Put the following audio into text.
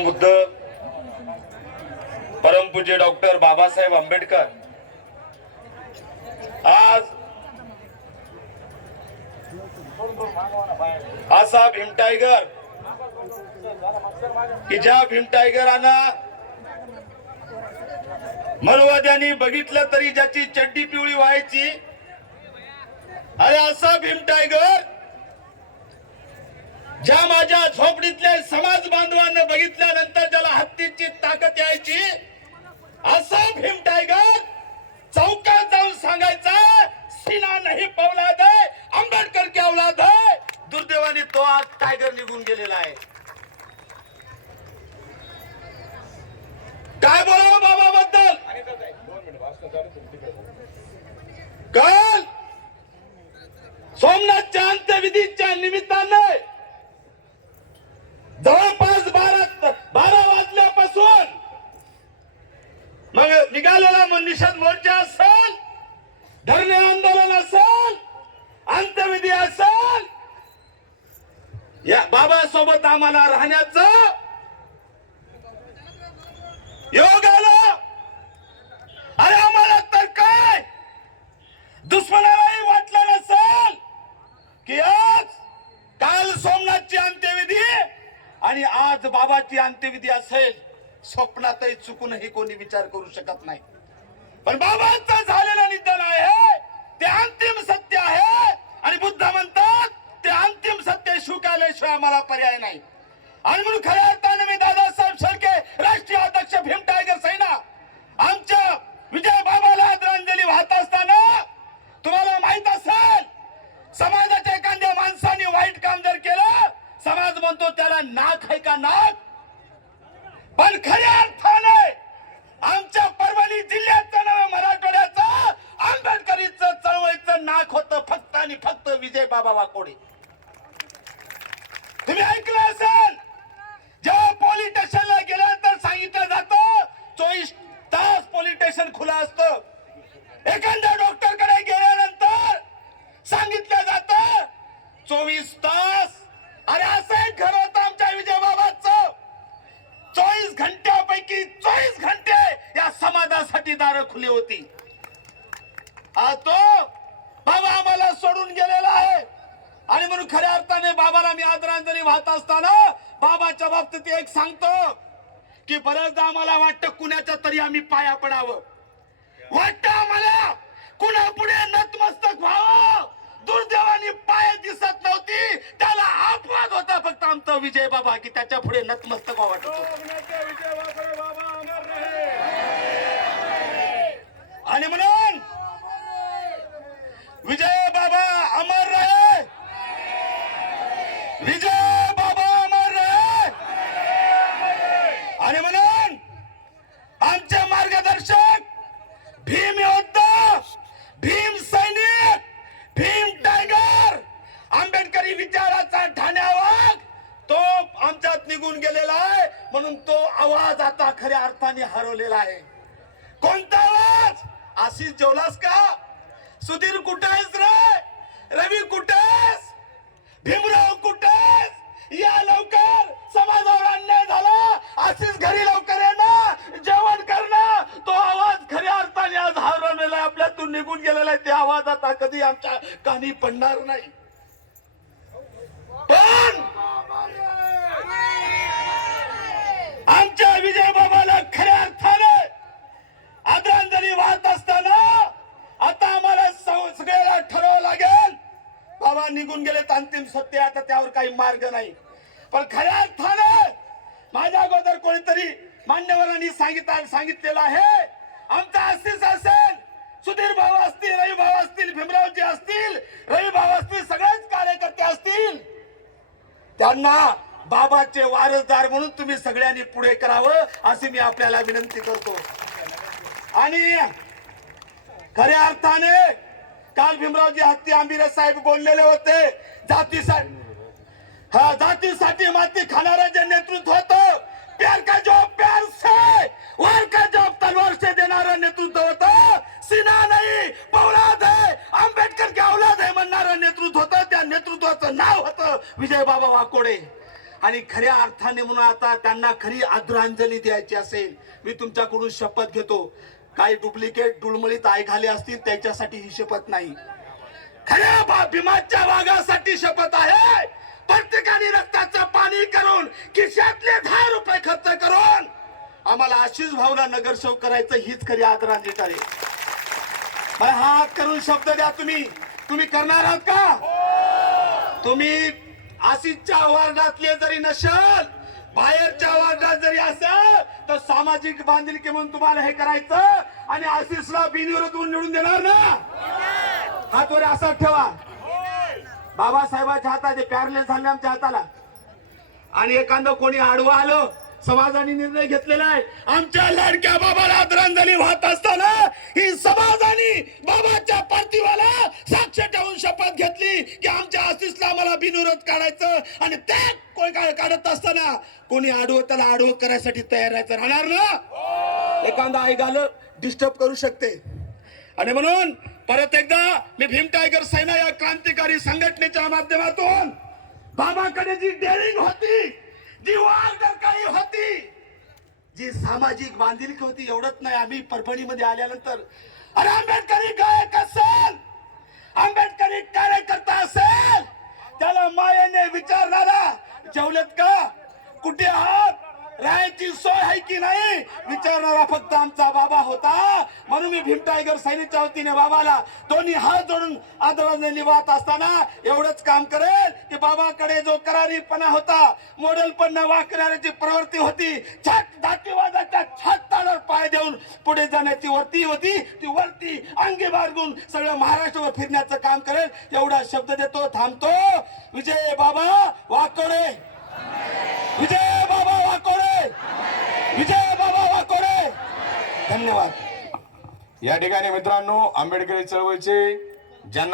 परमबुद्ध परमपूज्य डॉक्टर बाबासाहेब आंबेडकर. आज असा भीम टायगर की ज्या भीम टायगरानं बघितलं तरी ज्याची चड्डी पिवळी व्हायची. अरे असा भीम टायगर ज्या माझ्या झोपडीतल्या समाज बांधवांना बघितल्यानंतर ज्याला हत्तीची ताकद यायची असं भीम टायगर चौकात जाऊन सांगायचा सिना नाही पवलाद आहे आंबेडकर की औलाद. आहे दुर्दैवाने तो आज टायगर निघून गेलेला आहे. काय बोलावं बाबाबद्दल? काल! सोमनाथच्या अंत्यविधीच्या निमित्ताने जवळपास बारा बारा वाजल्यापासून मग निघालेला मग निषेध मोर्चा असेल धरणे आंदोलन असेल अंत्यविधी असेल या बाबासोबत आम्हाला राहण्याचं योग आला अरे आम्हाला तर काय दुश्मनालाही वाटलं नसेल की आज काल सोमनाथची अंत्यविधी आणि आज अंत्यविधी असेल स्वप्नातही चुकूनही कोणी विचार करू शकत नाही. पण बाबांचं झालेलं निधन आहे ते अंतिम सत्य आहे. आणि बुद्ध म्हणतात ते अंतिम सत्य स्वीकारल्याशिवाय आम्हाला पर्याय नाही. आणि म्हणून खऱ्या अर्थाने मी दादासाहेब शेळके राष्ट्रीय अध्यक्ष भीम टायगर सेना आमच्या विजय बाबाला आदरांजली वाहत असताना तुम्हाला माहीत असेल समाजाच्या एखाद्या माणसाने वाईट काम जर केलं समाज म्हणतो त्याला नाक आहे का नाक पण खऱ्या अर्थाने आमच्या परभणी जिल्ह्याचं नव्हे मराठवाड्याचं आंबेडकरीचं चळवळीचं नाक होतं फक्त आणि फक्त विजय बाबा वाकोडे तुम्ही ऐकलं असेल? जेव्हा पोलीस स्टेशनला गेल्यानंतर सांगितलं जातं चोवीस तास पोलीस स्टेशन खुलं असत. एखाद्या डॉक्टरकडे गेल्यानंतर सांगितलं जात चोवीस तास. अरे असं एक घर होतं आमच्या विजयबाबाचं. चोवीस घंट्यापैकी चोवीस घंटे या समाजासाठी दारं खुली होती आज तो बाबा आम्हाला सोडून गेलेला आहे आणि म्हणून खऱ्या अर्थाने बाबाला मी आदरांजली वाहत असताना बाबाच्या बाबतीत एक सांगतो की बऱ्याचदा आम्हाला वाटतं कुणाच्या तरी आम्ही पाया पडावं. वाटतं आम्हाला कुणा पुढे नतमस्तक व्हावं. दुर्दैवानी पाय दिसत नव्हती. त्याला अपवाद होता फक्त आमचा विजय बाबा की त्याच्या पुढे नतमस्तक व्हावं वाटत. आणि म्हणून विजय बाबा अमर रहे विजय बाबा अमर रहे आणि म्हणून आमचे मार्गदर्शक भीम योद्धा भीम सैनिक भीम टायगर आंबेडकरी विचाराचा ठाण्यावर तो आमच्यात निघून गेलेला आहे म्हणून तो आवाज आता खऱ्या अर्थाने हरवलेला आहे. कोणता आवाज? आशिष जेवलास का? सुधीर कुठे आहेस रे? रवी कुठे आहेस भीमराव कुठे या लवकर समाजावर अन्याय झाला. आशिष घरी लवकर येणं जेवण कर तो आवाज खऱ्या अर्थाने आज हरवलेला आपल्यातून निघून गेलेला आहे. ते आवाज आता कधी आमच्या कानी पडणार नाही पण आमच्या विजय बाबाला खऱ्या अर्थाने आदरांजली वाहत असताना आता आम्हाला सग- सगळ्याला ठरवावं लागेल बाबा निघून गेले तर अंतिम सत्य आता त्यावर काही मार्ग नाही. पण खऱ्या अर्थाने माझ्या अगोदर कोणीतरी मान्यवरांनी सांगितलं सांगितलेलं आहे आमचा अस्तित्व असेल सुधीर भाऊ असतील रवी भाऊ असतील भीमरावजी असतील रवी भाऊ असतील सगळेच कार्यकर्ते असतील. त्यांना बाबाचे वारसदार म्हणून तुम्ही सगळ्यांनी पुढे करावं अशी मी आपल्याला विनंती करतो. आणि खऱ्या अर्थाने काल भीमरावजी हत्ती आंबिरे साहेब बोललेले होते जातीसाठी हा जातीसाठी माती खाणारा जे नेतृत्व होतं प्यार का जॉब प्यार से! वार का जॉब तलवार से देणारा नेतृत्व होतं. सिना नाही पौलाद आहे आंबेडकर की औलाद आहे म्हणणारं नेतृत्व होतं. त्या नेतृत्वाचं नाव होतं विजय बाबा वाकोडे. आणि खऱ्या अर्थाने म्हणून आता त्यांना खरी आदरांजली द्यायची असेल मी तुमच्याकडून शपथ घेतो. काही डुप्लिकेट डुळमळीत ऐकाले असतील त्याच्यासाठी ही शपथ नाही. भीमाच्या भागासाठी शपथ आहे. प्रत्येकाने रक्ताचं पाणी करून खिशातले दहा रुपये खर्च करून आम्हाला आशिष भावना नगरसेवक करायचं हीच खरी आदरांजली ठरेल मला हात करून शब्द द्या तुम्ही. तुम्ही करणार आहात का? तुम्ही आशिषच्या वार्डातले जरी नसाल बाहेरच्या वार्डात जरी असेल तर सामाजिक बांधिलकी म्हणून तुम्हाला हे करायचं आणि आशिषला बिनविरोध निवडून देणार ना? हात वर असा ठेवा. बाबासाहेबांच्या हातात पॅरले झाले आमच्या हाताला. आणि एखादं कोणी आडवं आलं समाजाने निर्णय घेतलेला आहे. आमच्या लाडक्या बाबाला आदरांजली वाहत असताना ही समाजाने बाबाच्या पार्थिवाला साक्ष ठेवून शपथ घेतली की आमच्या आशिषला आम्हाला बिनविरोध काढायचं आणि ते कोणी काय काढत असताना कोणी आडवं त्याला आडवं करायसाठी तयार राहायचं राहणार ना? एखादा ऐकालं डिस्टर्ब करू शकते. आणि म्हणून परत एकदा मी भीम टायगर सेना या क्रांतिकारी संघटनेच्या माध्यमातून बाबाकडे जी डेअरिंग होती जी वाघ काही होती जी सामाजिक बांधिलकी होती एवढंच नाही. आम्ही परभणीमध्ये आल्यानंतर अरे आंबेडकरी गायक असेल आंबेडकरी कार्यकर्ता असेल त्याला मायेने विचारणारा जेवलेत का? कुठे आहात? राहायची सोय आहे की नाही? विचारणारा फक्त आमचा बाबा होता. म्हणून मी भीम टायगर सैनिकच्या वतीने बाबाला दोन्ही हात जोडून आदराने वाहत असताना एवढंच काम करेल की बाबाकडे जो करारीपणा होता मोडलपणा वाकणाऱ्याची प्रवृत्ती होती छात दाटीवादाच्या छातावर पाय देऊन पुढे जाण्याची वरती होती. ती वरती अंगी बाळगून सगळं महाराष्ट्रावर फिरण्याचं काम करेल एवढा शब्द देतो थांबतो. विजय बाबा वाकोडे. विजय बाबा विजय बाबा वाकोडे. धन्यवाद. या ठिकाणी मित्रांनो आंबेडकरी चळवळीचे